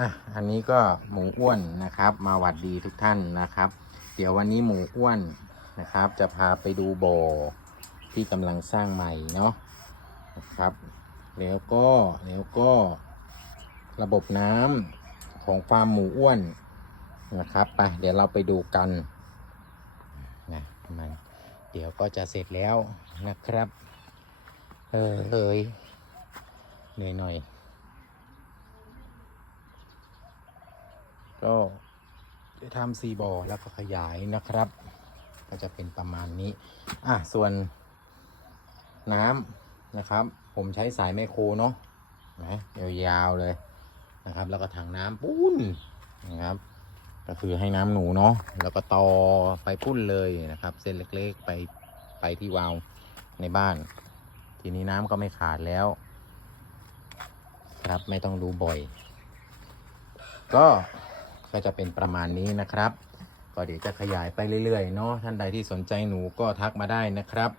อะอันนี้ก็หมูอ้วนนะครับ มาหวัดดีทุกท่านนะครับ เดี๋ยววันนี้หมูอ้วนนะครับ จะพาไปดูโบที่กำลังสร้างใหม่เนาะนะครับ แล้วก็แล้วก็ระบบน้ำของฟาร์มหมูอ้วนนะครับไปเดี๋ยวเราไปดูกันนะมันเดี๋ยวก็จะเสร็จแล้วนะครับ เออเอยเหนื่อยหน่อย ก็จะทำซีบอแล้วก็ขยายนะครับ ก็จะเป็นประมาณนี้ อะ ส่วนน้ำนะครับ ผมใช้สายไมโครเนาะนะยาวๆเลยนะครับ แล้วก็ถังน้ำปุ้นนะครับ ก็คือให้น้ำหนูเนาะแล้วก็ต่อไปปุ้นเลยนะครับ เส้นเล็กๆไปไปที่วาล์วในบ้าน ทีนี้น้ำก็ไม่ขาดแล้ว ครับไม่ต้องดูบ่อย ก็ ก็จะเป็นประมาณนี้นะครับ ก็เดี๋ยวจะขยายไปเรื่อยๆเนาะท่านใดที่สนใจหนูก็ทักมาได้นะครับ